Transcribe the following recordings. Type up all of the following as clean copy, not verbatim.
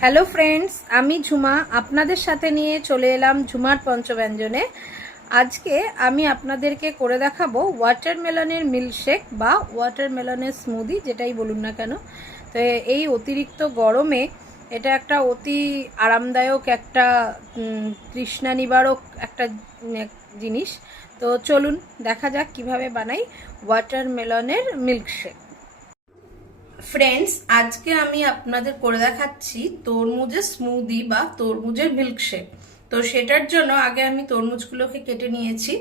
Hello friends, আমি ঝুমা আপনাদের সাথে নিয়ে চলে এলাম ঝুমার পঞ্চব্যঞ্জনে। আজকে আমি আপনাদেরকে করে দেখাবো ওয়াটারমেলনের মিল্কশেক বা ওয়াটারমেলনের স্মুদি, যেটাই বলুন না কেন। তো এই অতিরিক্ত গরমে এটা একটা অতি আরামদায়ক একটা তৃষ্ণা নিবারক একটা জিনিস। তো চলুন দেখা যাক কিভাবে বানাই ওয়াটারমেলনের মিল্কশেক। ফ্রেন্ডস, আজকে আমি আপনাদের করে দেখাচ্ছি তরমুজের স্মুদি বা তরমুজের মিল্কশেক। তো সেটার জন্য আগে আমি তরমুজগুলোকে কেটে নিয়েছি।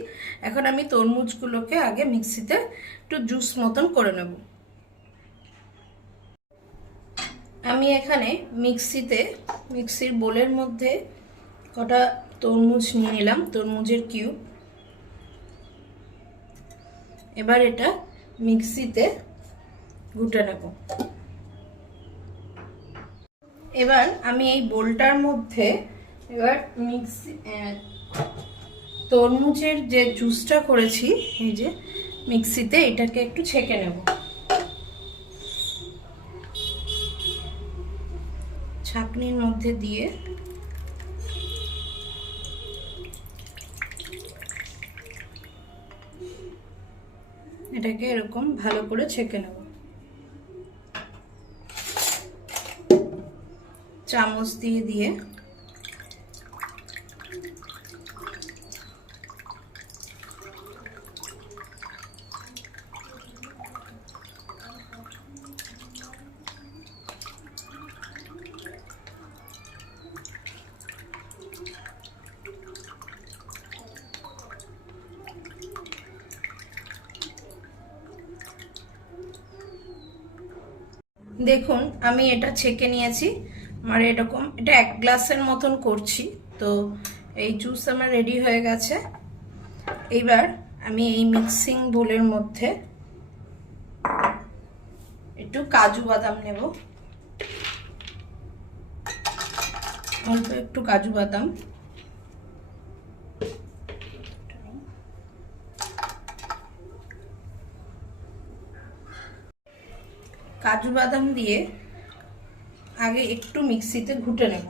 এখন আমি তরমুজগুলোকে আগে মিক্সিতে একটু জুস মতন করে নেব। আমি এখানে মিক্সির বোলের মধ্যে কটা তরমুজ নিয়ে নিলাম, তরমুজের কিউব। এবার এটা মিক্সিতে ঘুটে নেব। এবার আমি এই বোলটার মধ্যে এবার তরমুজের যে জুসটা করেছি এই যে মিক্সিতে, এটাকে একটু ছেঁকে নেব। ছাঁকনির মধ্যে দিয়ে এটাকে এরকম ভালো করে ছেঁকে নেব। চামচ দিয়ে দেখুন আমি এটা ছেঁকে নিয়েছি। আমার এরকম এটা 1 গ্লাসের মতন করছি। তো এই জুস আমার রেডি হয়ে গেছে। এইবার আমি এই মিক্সিং বোলের মধ্যে একটু কাজু বাদাম নেব, অল্প একটু কাজু বাদাম। কাজু বাদাম দিয়ে আগে একটু মিক্সিতে ঘুটে নেব,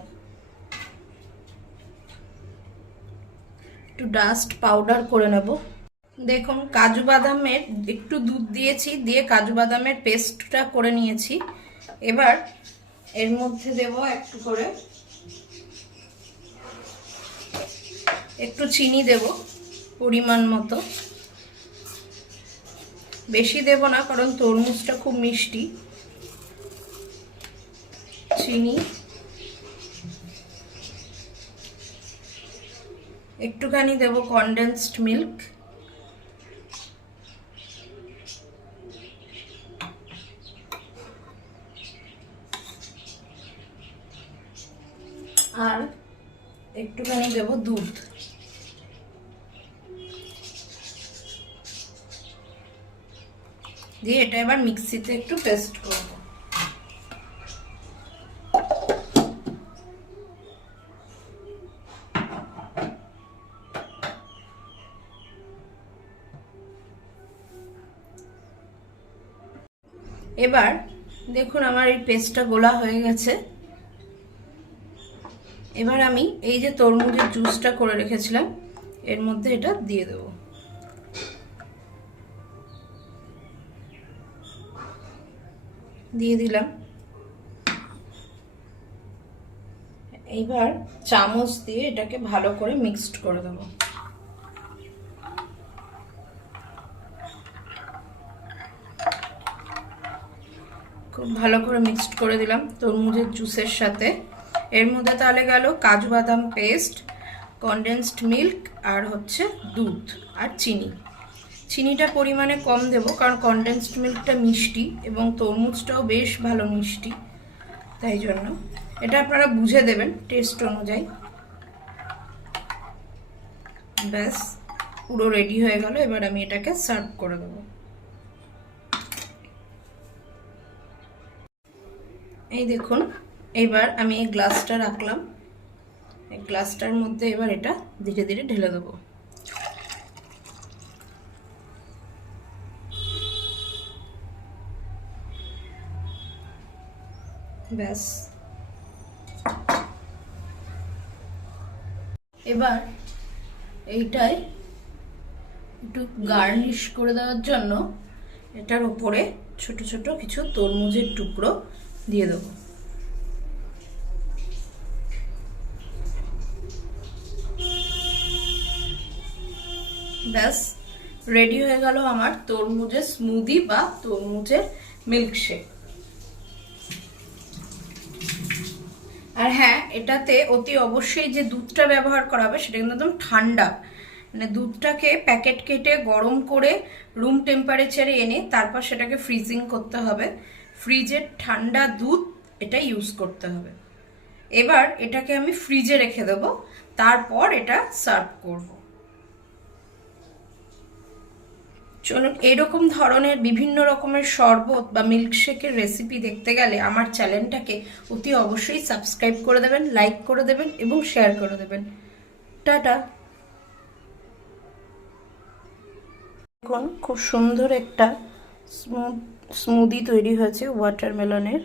একটু ডাস্ট পাউডার করে নেব। দেখুন কাজু বাদামের একটু দুধ দিয়েছি, দিয়ে কাজু বাদামের পেস্টটা করে নিয়েছি। এবার এর মধ্যে দেব একটু চিনি দেব পরিমাণ মতো, বেশি দেব না কারণ তরমুজটা খুব মিষ্টি। চিনি, একটুখানি দেব কনডেন্সড মিল্ক, আর একটুখানি দেব দুধ। দিয়ে এটা এবার মিক্সিতে একটু পেস্ট করব। এবার দেখুন আমার এই পেস্টটা গোলা হয়ে গেছে। এবার আমি এই যে তরমুজের জুসটা করে রেখেছিলাম এর মধ্যে এটা দিয়ে দেব। দিয়ে দিলাম। এইবার চামচ দিয়ে এটাকে ভালো করে মিক্সড করে দেব। খুব ভালো করে মিক্সড করে দিলাম তরমুজের জুসের সাথে। এর মধ্যে তাহলে গেল কাজু বাদাম পেস্ট, কনডেন্সড মিল্ক, আর হচ্ছে দুধ আর চিনি। চিনিটা পরিমাণে কম দেব কারণ কনডেন্সড মিল্কটা মিষ্টি এবং তরমুজটাও বেশ ভালো মিষ্টি, তাই জন্য এটা আপনারা বুঝে দেবেন টেস্ট অনুযায়ী। ব্যাস পুরো রেডি হয়ে গেল। এবার আমি এটাকে সার্ভ করে দেবো। এই দেখুন এবার আমি এই গ্লাসটা রাখলাম, এই গ্লাসটার মধ্যে এবার এটা ধীরে ধীরে ঢেলে দেবো। ব্যাস এবার এইটাই একটু গার্নিশ করে দেওয়ার জন্য এটার উপরে ছোট ছোট কিছু তরমুজের টুকরো দিয়ে দেবো। ব্যাস রেডি হয়ে গেল আমার তরমুজের স্মুদি বা তরমুজের মিল্কশেক। আর হ্যাঁ, এটাতে অতি অবশ্যই যে দুধটা ব্যবহার করা হবে সেটা কিন্তু একদম ঠান্ডা, মানে দুধটাকে প্যাকেট কেটে গরম করে রুম টেম্পারেচারে এনে তারপর সেটাকে ফ্রিজিং করতে হবে। ফ্রিজের ঠান্ডা দুধ এটা ইউজ করতে হবে। এবার এটাকে আমি ফ্রিজে রেখে দেবো, তারপর এটা সার্ভ করব। চলুন, এইরকম ধরনের বিভিন্ন রকমের শরবত বা মিল্কশেকের রেসিপি দেখতে গেলে আমার চ্যানেলটাকে অতি অবশ্যই সাবস্ক্রাইব করে দেবেন, লাইক করে দেবেন এবং শেয়ার করে দেবেন। টাটা। দেখুন, খুব সুন্দর একটা স্মুদি তৈরি হয়েছে ওয়াটারমেলনের।